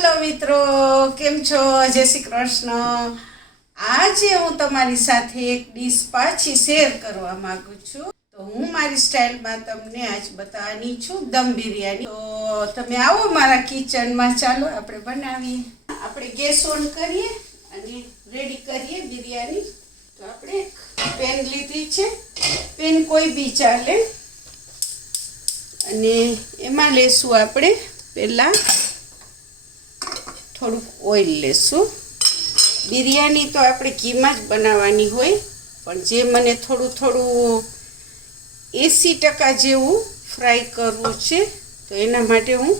Hello મિત્રો, કેમ છો? જય શ્રી કૃષ્ણ. આજે હું તમારી સાથે એક ડીશ પાછી શેર કરવા માંગુ છું. તો હું મારી સ્ટાઇલમાં તમને આજ બતાવવાની છું દમ બિરયાની. તો તમે આવો મારા કિચનમાં, ચાલો આપણે બનાવીએ. આપણે ગેસ ઓન કરીએ અને રેડી કરીએ બિરયાની. તો આપણે પેન લીધી છે, પેન કોઈ બી ચાલે, અને એમાં લેશું આપણે પહેલાં થોડુંક ઓઇલ લેશું. બિરયાની તો આપણે ઘીમાં જ બનાવવાની હોય, પણ જે મને થોડું 80% જેવું ફ્રાય કરવું છે, તો એના માટે હું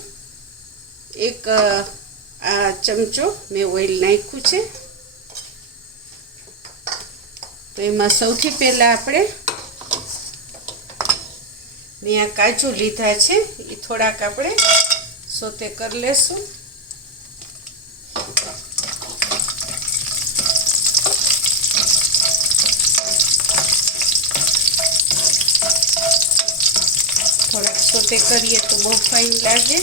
એક આ ચમચો મેં ઓઇલ નાખ્યું છે. તો એમાં સૌથી પહેલાં આપણે મેં આ કાજુ લીધા છે, એ થોડાક આપણે સોતે કરી લેશું. થોડાક સોતે કરીએ તો બહુ ફાઇન લાગે.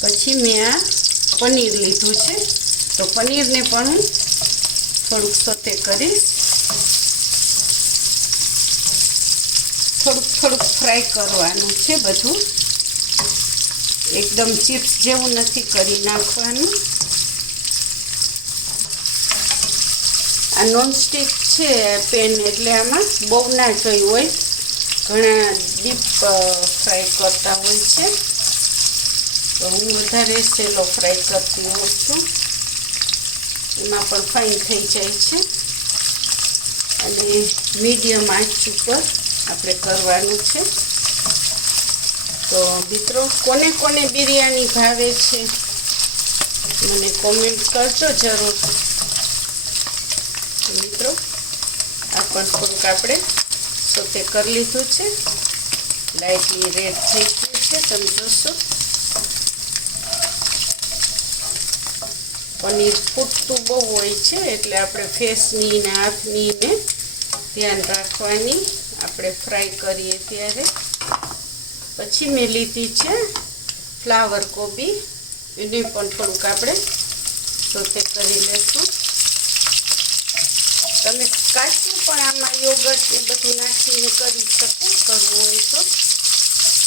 પછી મેં આ પનીર લીધું છે, તો પનીરને પણ હું થોડુંક સોતે કરીશ. થોડુંક ફ્રાય કરવાનું છે બધું, એકદમ ચિપ્સ જેવું નથી કરી નાખવાનું. આ નોનસ્ટિક છે પેન, એટલે આમાં બહુ ના જોઈ હોય, ઘણા ડીપ ફ્રાય કરતા હોય છે, તો હું વધારે સેલો ફ્રાય કરતી હોઉં છું. એમાં પણ ફાઇન થઈ જાય છે. અને મીડિયમ આંચ ઉપર આપણે કરવાનું છે. તો મિત્રો, કોને કોને બિરયાની ભાવે છે મને કોમેન્ટ કરજો જરૂર. મિત્રો, આ પણ થોડુંક આપણે સોતે કરી લીધું છે, લાઇટલી રેડ થઈ ગયું છે, તમે જોશો. પનીર ફૂટતું બહુ હોય છે, એટલે આપણે ફેસની ને હાથની ને ધ્યાન રાખવાની આપણે ફ્રાય કરીએ ત્યારે. પછી મેં લીધી છે ફ્લાવર કોબી, એને પણ થોડુંક આપણે સોતે કરી લેશું. તમે કાચું પણ આમાં યોગર્ટ એ બધું નાખીને કરી શકો, કરવું હોય તો.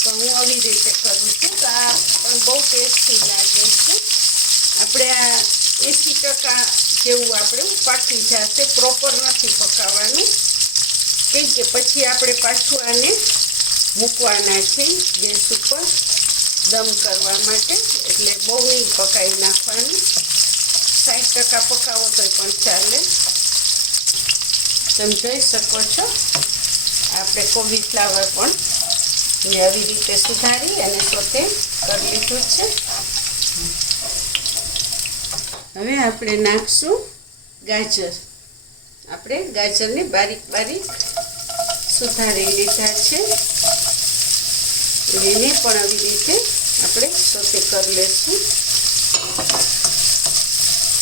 હું આવી રીતે કરું છું, તો આ પણ બહુ ટેસ્ટી લાગે છે. આપણે આ 80% જેવું આપણે પાકી જશે, પ્રોપર નથી પકાવવાનું, કેમ કે પછી આપણે પાછું આને મૂકવાના છે ગેસ ઉપર દમ કરવા માટે, એટલે બહુ નહીં પકાવી નાખવાનું. 60% પકાવો તો પણ ચાલે. તમે જોઈ શકો છો, આપણે કોબી ફ્લાવર પણ મેં આવી રીતે સુધારી અને સોતે કરી લીધું છે. હવે આપણે નાખશું ગાજર. આપણે ગાજરને બારીક બારીક સુધારી લીધા છે, એને પણ આવી રીતે આપણે સોતે કરી લેશું.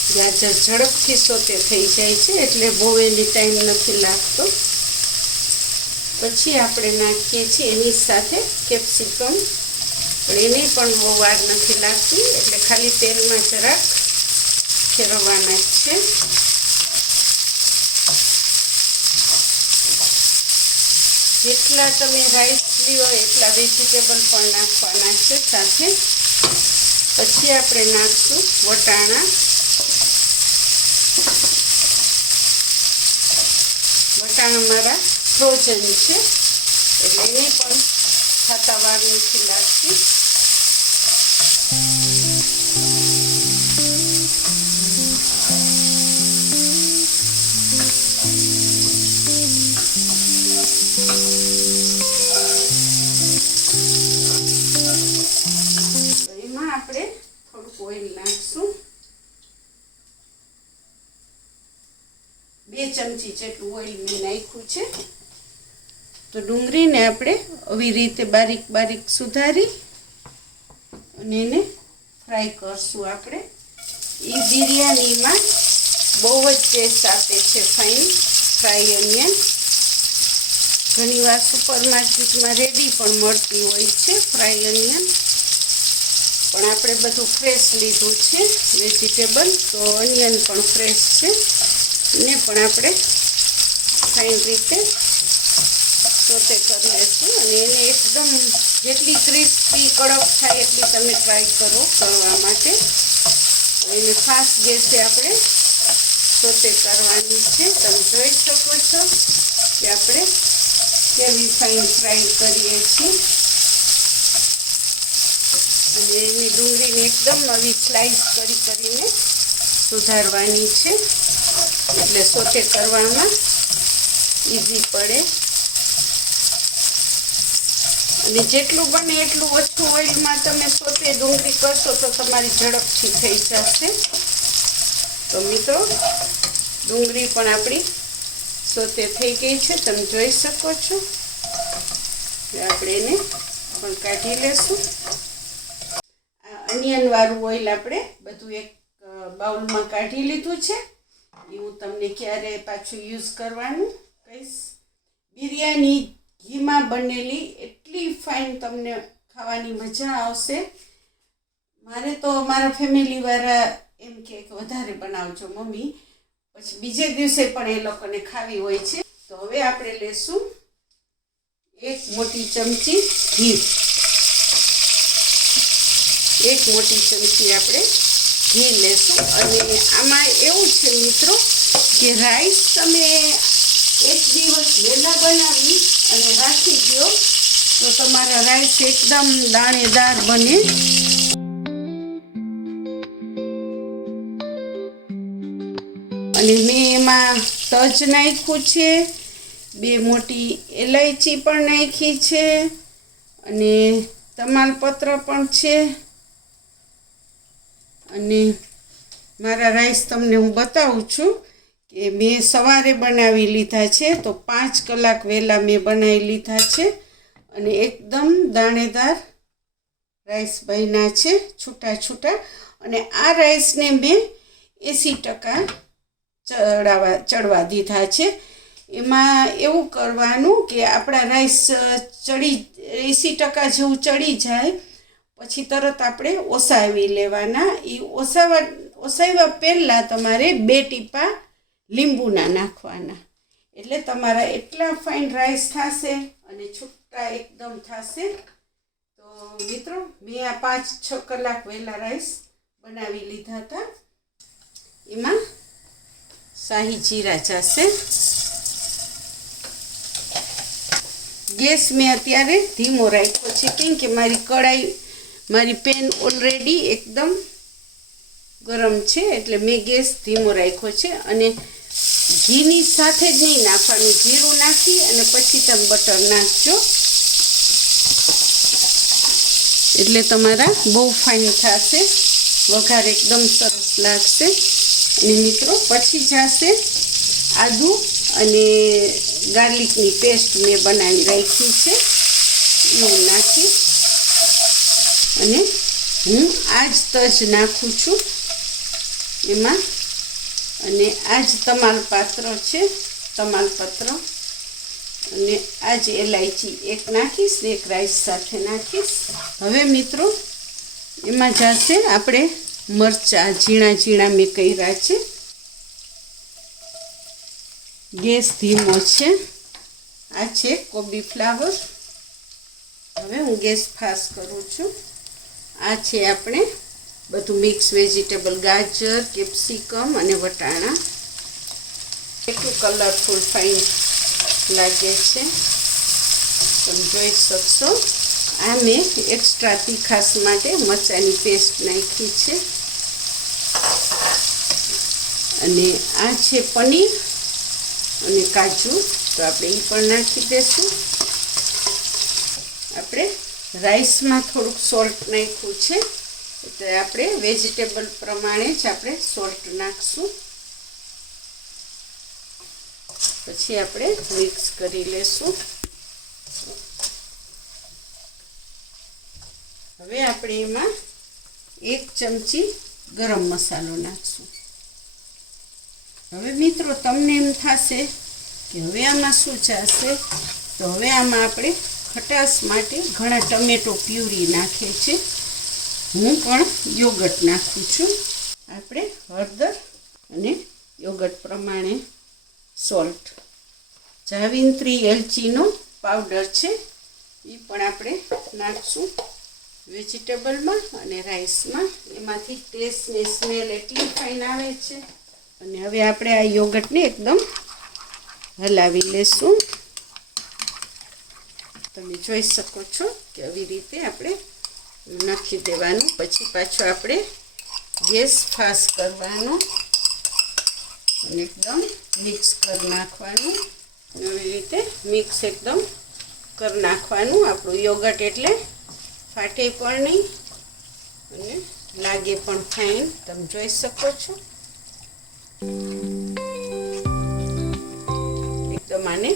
ગાજર ઝડપથી સોતે થઈ જાય છે, એટલે બહુ એની ટાઈમ નથી લાગતો. પછી આપણે નાખીએ છીએ એની સાથે કેપ્સિકમ, પણ એને પણ બહુ વાર નથી લાગતી, એટલે ખાલી તેલમાં જરાક ફેરવવાના છે. જેટલા તમે રાઈસ લ્યો એટલા વેજીટેબલ પણ નાખવાના છે સાથે. પછી આપણે નાખશું વટાણા. વટાણા મારા ફ્રોઝન છે, એટલે એને પણ ખાતા વાર નથી લાગતી. એમાં આપણે થોડુંક ઓઇલ નાખશું, 2 ચમચી જેટલું ઓઇલ મેં નાખ્યું છે. તો ડુંગળીને આપણે આવી રીતે બારીક બારીક સુધારી અને એને ફ્રાય કરશું. આપણે એ બિરયાનીમાં બહુ જ ટેસ્ટ આપે છે, ફાઇન ફ્રાય ઓનિયન. ઘણીવાર સુપર માર્કેટમાં રેડી પણ મળતી હોય છે ફ્રાય ઓનિયન, પણ આપણે બધું ફ્રેશ લીધું છે વેજીટેબલ, તો ઓનિયન પણ ફ્રેશ છે ને પણ આપણે ફાઇન રીતે સોતે કરી લઈશું. અને એને એકદમ જેટલી ક્રિસ્પી કડક થાય એટલી તમે ટ્રાય કરો કરવા માટે. એને ફાસ્ટ ગેસે આપણે સોતે કરવાની છે. તમે જોઈ શકો છો કે આપણે કેવી ફાઇન ફ્રાય કરીએ છીએ. અને એની ડુંગળીને એકદમ આવી સ્લાઈસ કરીને સુધારવાની છે, એટલે સોતે કરવામાં ઈઝી પડે. અને જેટલું બને એટલું ઓછું ઓઇલમાં તમે સોતે ડુંગળી કરશો તો તમારી ઝડપથી થઈ જશે. તો મિત્રો ડુંગળી પણ આપણી સોતે થઈ ગઈ છે, તમે જોઈ શકો છો. આપણે એને પણ કાઢી લેશું. આ ઓનિયન વાળું ઓઇલ આપણે બધું એક બાઉલમાં કાઢી લીધું છે. એ હું તમને ક્યારે પાછું યુઝ કરવાનું કહીશ. બિરયાની ઘીમાં બનેલી એટલી ફાઇન તમને ખાવાની મજા આવશે. મારે તો મારા ફેમિલીવાળા એમ કે વધારે બનાવજો મમ્મી, પછી બીજે દિવસે પણ એ લોકોને ખાવી હોય છે. તો હવે આપણે લેશું 1 મોટી ચમચી ઘી. 1 મોટી ચમચી આપણે ઘી લેશું. અને આમાં એવું છે મિત્રો કે રાઈસ તમે એક દિવસ વહેલા બનાવી અને રાખી દો તો તમારા રાઈસ એકદમ દાણેદાર બને. અને મેં એમાં તજ નાખ્યું છે, 2 મોટી ઇલાયચી પણ નાખી છે, અને તમાલપત્ર પણ છે. અને મારા રાઈસ તમને હું બતાવું છું કે મેં સવારે બનાવી લીધા છે, તો 5 કલાક વહેલા મેં બનાવી લીધા છે. અને એકદમ દાણેદાર રાઈસ બન્યા છે, છૂટા છૂટા. અને આ રાઈસને મેં 80% ચડવા દીધા છે. એમાં એવું કરવાનું કે આપણા રાઈસ 80% જેવું ચડી જાય પછી તરત આપણે ઓસાવી લેવાના. એ ઓસાવ્યા પહેલાં તમારે 2 ટીપા લીંબુના નાખવાના, એટલે તમારા એટલા ફાઇન રાઈસ થશે અને છૂટા એકદમ થશે. તો મિત્રો મેં આ 5-6 કલાક વહેલા રાઈસ બનાવી લીધા હતા. એમાં શાહી જીરા જશે. ગેસ મેં અત્યારે ધીમો રાખ્યો છે, કેમ કે મારી પેન ઓલરેડી એકદમ ગરમ છે, એટલે મેં ગેસ ધીમો રાખ્યો છે. અને ઘીની સાથે જ નહીં નાખવાનું, જીરું નાખી અને પછી તમે બટર નાખજો, એટલે તમારા બહુ ફાઇન થશે, વઘાર એકદમ સરસ લાગશે. અને મિત્રો પછી જશે આદુ અને ગાર્લિકની પેસ્ટ મેં બનાવી રાખી છે, હું નાખીશ. અને હું આ જ તજ નાખું છું એમાં. અને આ જ તમાલપત્ર છે, તમાલપત્ર. અને આ જ ઇલાયચી એક નાખીશ ને એક રાઈસ સાથે નાખીશ. હવે મિત્રો એમાં જશે આપણે મરચાં ઝીણા ઝીણા મેં કર્યા છે. ગેસ ધીમો છે. આ છે કોબી ફ્લાવર. હવે હું ગેસ ફાસ્ટ કરું છું. આ છે આપણે બધું મિક્સ વેજીટેબલ, ગાજર, કેપ્સિકમ અને વટાણા. કેટલું કલરફુલ ફાઇન લાગે છે, તમે જોઈ શકશો. આ મેં એક્સ્ટ્રા તીખાસ માટે મરચાંની પેસ્ટ નાખી છે. અને આ છે પનીર અને કાજુ, તો આપણે એ પણ નાખી દઈશું. આપણે રાઈસમાં થોડુંક સોલ્ટ નાખ્યું છે, એટલે આપણે વેજીટેબલ પ્રમાણે જ આપણે સોલ્ટ નાખશું. પછી આપણે મિક્સ કરી લેશું. હવે આપણે એમાં 1 ચમચી ગરમ મસાલો નાખશું. હવે મિત્રો તમને એમ થશે કે હવે આમાં શું જશે, તો હવે આમાં આપણે ખટાશ માટે ઘણા ટમેટો પ્યુરી નાખે છે. હું પણ યોગર્ટ નાખું છું. આપણે હળદર અને યોગર્ટ પ્રમાણે સોલ્ટ. જાવિત્રી એલચીનો પાવડર છે એ પણ આપણે નાખશું વેજીટેબલમાં અને રાઈસમાં. એમાંથી ટેસ્ટ ને સ્મેલ એટલી ફાઇન આવે છે. અને હવે આપણે આ યોગર્ટને એકદમ હલાવી લેશું. તમે જોઈ શકો છો કે આવી રીતે આપણે નાખી દેવાનું. પછી પાછું આપણે ગેસ ફાસ્ટ કરવાનો અને એકદમ મિક્સ કરી નાખવાનું. આવી રીતે મિક્સ એકદમ કરી નાખવાનું. આપણું યોગર્ટ એટલે ફાટે પણ નહીં અને લાગે પણ ફાઇન. તમે જોઈ શકો છો. એકદમ આને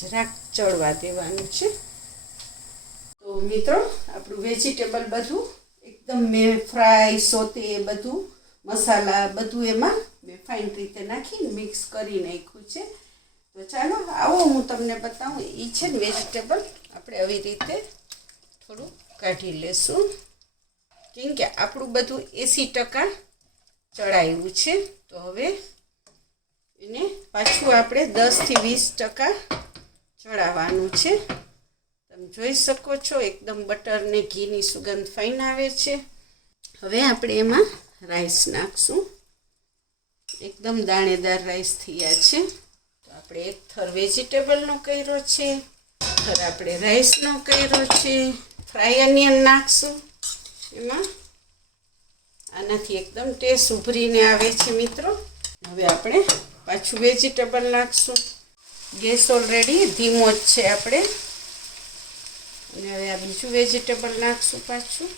જરાક ચડવા દેવાનું છે. તો મિત્રો આપણું વેજીટેબલ બધું એકદમ મેં ફ્રાય સોતે બધું મસાલા બધું એમાં મેં ફાઇન રીતે નાખીને મિક્સ કરી નાખ્યું છે. તો ચાલો આવો હું તમને બતાવું. એ છે ને વેજીટેબલ આપણે આવી રીતે થોડું કાઢી લેશું. કેમ કે આપણું બધું 80% ચડાવ્યું છે. તો હવે એને પાછું આપણે 10થી 20% ચડાવવાનું છે. તમે જોઈ શકો છો એકદમ બટર ને ઘીની સુગંધ ફાઇન આવે છે. હવે આપણે એમાં રાઈસ નાખશું. એકદમ દાણેદાર રાઈસ થયા છે. તો આપણે એક થર વેજીટેબલનો કર્યો છે, થર આપણે રાઈસનો કર્યો છે. ફ્રાય અનિયન નાખશું એમાં. આનાથી એકદમ ટેસ્ટ ઉભરીને આવે છે મિત્રો. હવે આપણે પાછું વેજીટેબલ નાખશું. ગેસ ઓલરેડી ધીમો જ છે આપણે. અને હવે આ બીજું વેજીટેબલ નાખશું પાછું.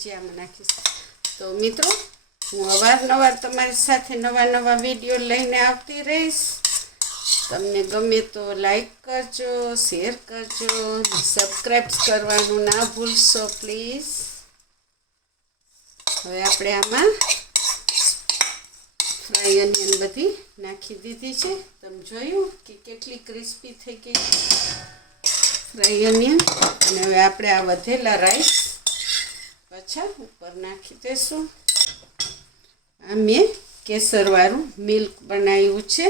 હજી આમાં નાખીશ. તો મિત્રો હું અવારનવાર તમારી સાથે નવા વિડીયો લઈને આવતી રહીશ. તમને ગમે તો લાઈક કરજો, શેર કરજો, સબસ્ક્રાઈબ કરવાનું ના ભૂલશો પ્લીઝ. હવે આપણે આમાં ફ્રાય અનિયન બધી નાખી દીધી છે. તમે જોયું કે કેટલી ક્રિસ્પી થઈ ગઈ ફ્રાય અનિયન. અને હવે આપણે આ વધેલા રાઈસ પાછા ઉપર નાખી દઈશું. આ મેં કેસરવાળું મિલ્ક બનાવ્યું છે.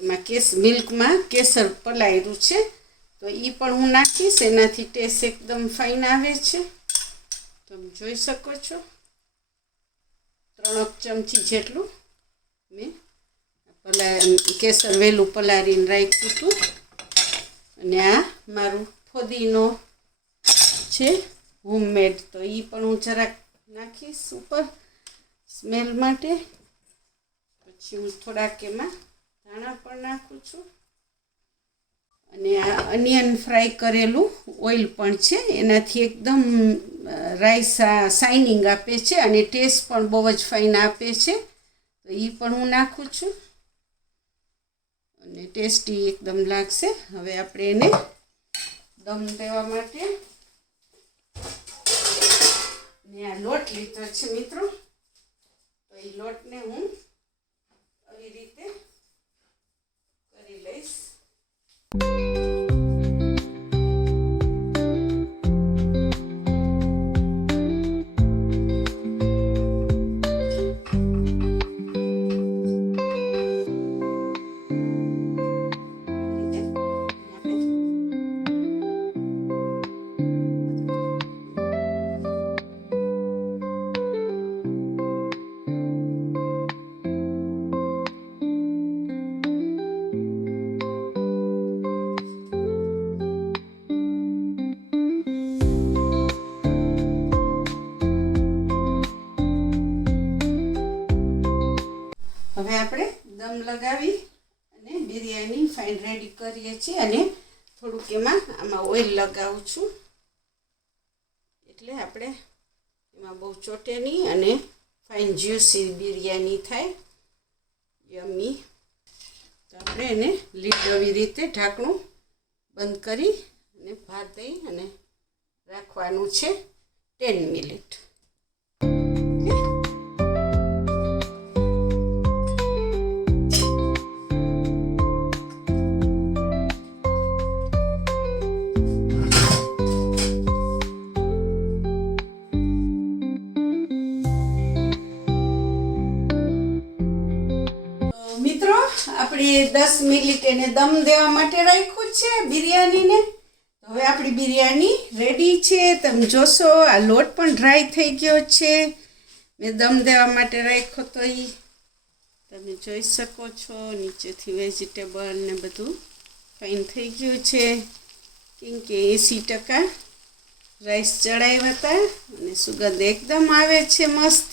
એમાં મિલ્કમાં કેસર પલાળ્યું છે. તો એ પણ હું નાખીશ. એનાથી ટેસ્ટ એકદમ ફાઇન આવે છે. તમે જોઈ શકો છો 3 ચમચી જેટલું મેં કેસર વહેલું પલાળીને રાખ્યું હતું. અને આ મારું ફોદીનો છે હોમમેડ. તો એ પણ હું જરાક નાખીશ ઉપર સ્મેલ માટે. પછી હું થોડાક એમાં ધાણા પણ નાખું છું. અને આ અનિયન ફ્રાય કરેલું ઓઇલ પણ છે. એનાથી એકદમ રાઈસ શાઇનિંગ આપે છે અને ટેસ્ટ પણ બહુ જ ફાઇન આપે છે. તો એ પણ હું નાખું છું અને ટેસ્ટી એકદમ લાગશે. હવે આપણે એને દમ દેવા માટે ને આ લોટ લીધો છે મિત્રો. તો એ લોટને હું આવી રીતે કરી લઈશ. હવે આપણે દમ લગાવી અને બિરયાની ફાઇન રેડી કરીએ છીએ. અને થોડુંક આમાં ઓઇલ લગાવું છું એટલે આપણે એમાં બહુ ચોટે નહીં અને ફાઇન જ્યુસી બિરયાની થાય, યમ્મી. તો આપણે એને લીડ આવી રીતે ઢાંકણું બંધ કરી અને ભાત દઈ અને રાખવાનું છે 10 મિનિટ. મિત્રો આપણી 10 મિનિટ એને દમ દેવા માટે રાખ્યું છે બિરયાનીને. હવે આપણી બિરયાની રેડી છે. તમે જોશો આ લોટ પણ ડ્રાય થઈ ગયો છે. મેં દમ દેવા માટે રાખ્યો તો એ તમે જોઈ શકો છો. નીચેથી વેજીટેબલ ને બધું ફાઇન થઈ ગયું છે, કેમ કે 80% રાઈસ ચડાવ્યા હતા અને સુગંધ એકદમ આવે છે મસ્ત.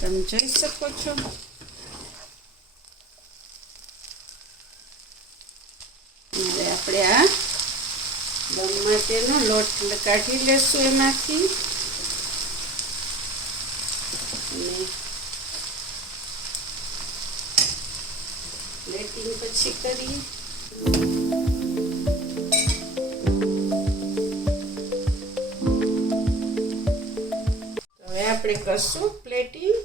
તમે જોઈ શકો છો. હવે આપણે આ દમ માટેનો લોટ કાઢી લેશું એમાંથી અને પ્લેટિંગ પછી કરીએ. હવે આપણે કરશું પ્લેટિંગ.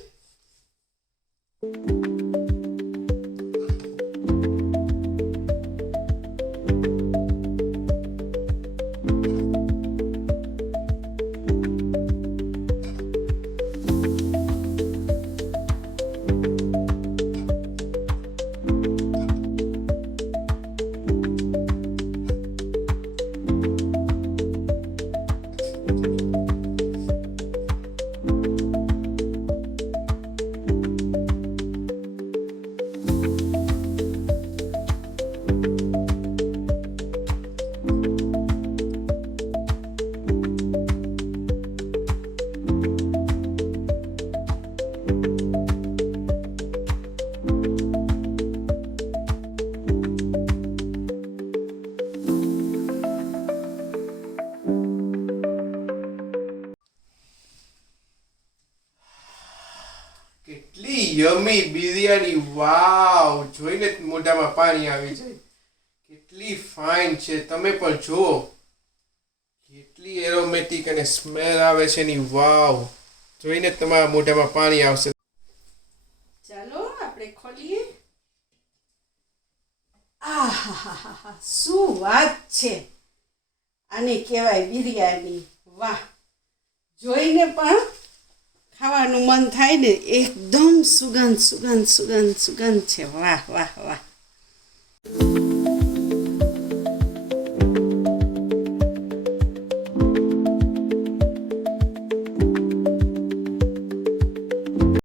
કેટલી યમી બિરયાની, વાવ! જોઈને જ મોઢામાં પાણી આવી જાય. કેટલી ફાઇન છે, તમે પણ જુઓ. કેટલી એરોમેટિક અને સ્મેલ આવે છે એની, વાવ! જોઈને જ તમારા મોઢામાં પાણી આવશે. ચાલો આપણે ખોલીએ. આહાહાહા, શું વાત છે! આને કહેવાય બિરયાની. વાહ! જોઈને પણ ખાવાનું મન થાય ને. એકદમ સુગંધ સુગંધ સુગંધ સુગંધ છે. વાહ વાહ વાહ.